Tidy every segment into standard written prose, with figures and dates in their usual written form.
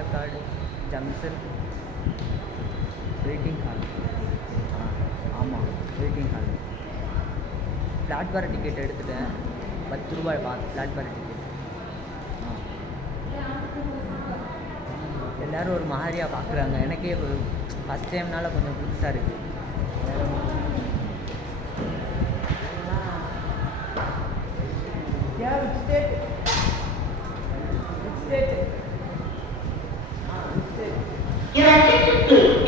Palakkad junction waiting hall. ஆமாம், waiting hall. Platform ticket எடுத்துட்டேன். 10 ரூபாய் பிளாட்ஃபார்ம் டிக்கெட். எல்லோரும் ஒரு மாதிரியாக பார்க்குறாங்க. எனக்கே ஃபஸ்ட் டைம்னால கொஞ்சம் புதுசாக இருக்குது.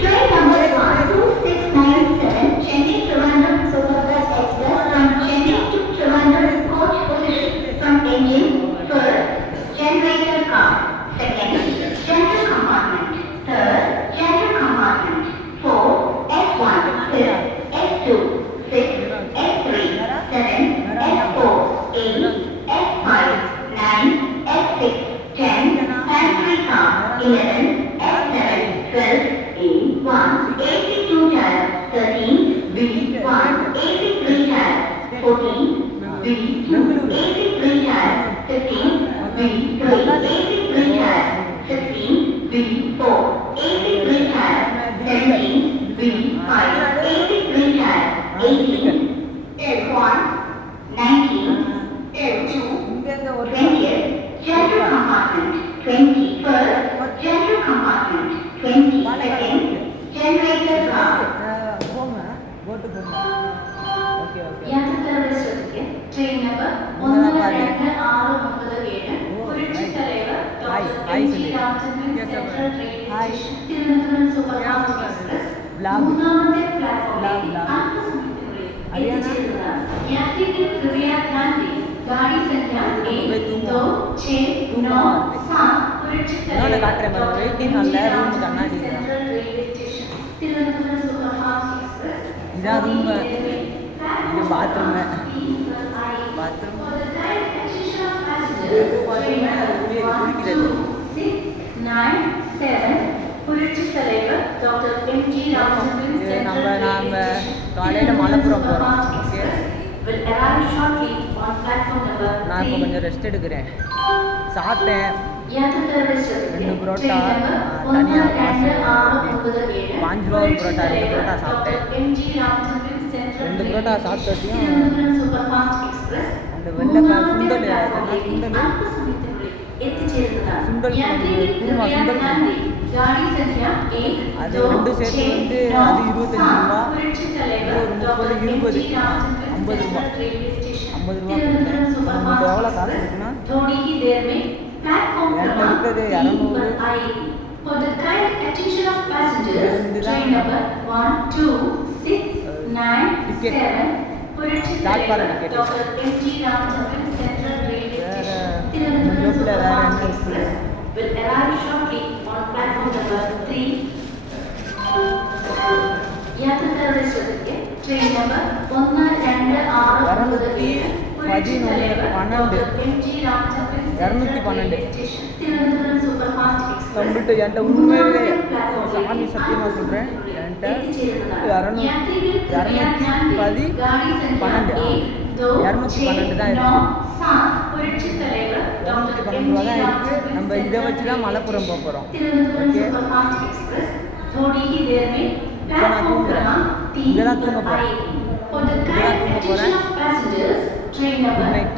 Train number 12697 Chennai Trivandrum Superfast Express from Chennai to Trivandrum coach position from engine first, generator car, second, general compartment, third, general compartment, 4, S1, 5, S2, 6, S3, 7, S4, 8, S5, 9, S6, 10, pantry car, 11, S7, 12, A1, 82 tire, 13, B1, 83 tire, 14, B2, 83 tire, 15, B3, 83 tire, 16, B4, 83 tire, 17, B5, 83 tire, 18, L1, 19, L2, 20th, general compartment, 21st, general compartment, 22nd, generator car. യാത്രക്കാരുടെ ശ്രദ്ധയ്ക്ക് train number 1269 Puratchi Thalaivar doctor MG. Ramachandran central railway station Thiruvananthapuram superfast express മൂന്നാമത്തെ പ്ലാറ്റ്ഫോമിൽ അല്പസമയത്തിനുള്ളിൽ എത്തിച്ചേരുന്നതാണ്. यात्रियों कृपया ध्यान दें, गाड़ी संख्या 1, 2, 6, 9, 7 पुरच्ची தலைவர் doctor MG. Ramachandran central railway station Thiruvananthapuram superfast express. इधर रूम இது பாத்ரூம் புரட்சி தலைவர் டாக்டர் எம்.ஜி. ராமச்சந்திரன் நம்ம காலையில் மலப்புரம் போகிறோம். நான் இப்போ கொஞ்சம் ரெஸ்ட் எடுக்கிறேன். சாப்பிட்டேன் 2 புரோட்டா தனியாக காசு 5 ரூபா ஒரு புரோட்டா 2 புரோட்டா சாப்பிட்டேன். 2 புரோட்டா சாப்பிட்டதையும் அந்த வெள்ளைக்காய் சுண்டல் சுண்டல் குருமா சுண்டல் அது 2 சேர்த்து வந்து அது 25 ரூபா, ஒரு 30, 20, 50 ரூபா. 50 ரூபா நமக்கு எவ்வளோ காசு இருக்குன்னா என்கிட்ட இருக்கிறது 200. For the kind attention of passengers, train number 1269 Puratchi Thalaivar doctor MG. Ramachandran central railway station Thiruvananthapuram express will arrive shortly on platform number 3. യാത്രക്കാരുടെ ശ്രദ്ധയ്ക്ക് train number 1269 Puratchi Thalaivar doctor MG. Ramachandran central railway station Thiruvananthapuram superfast express complete என்கிட்ட உண்மையிலே சாமி சத்தியமாக சொல்கிறேன். என்கிட்ட 212 தான் இருக்குது. 212 ரூபா தான் இருக்குது. நம்ம இதை வச்சு தான் மலப்புரம் போக போகிறோம். ஓகே, இப்போ நான் தூங்குறேன். இங்கே தான் தூங்க போகிறேன். Good night.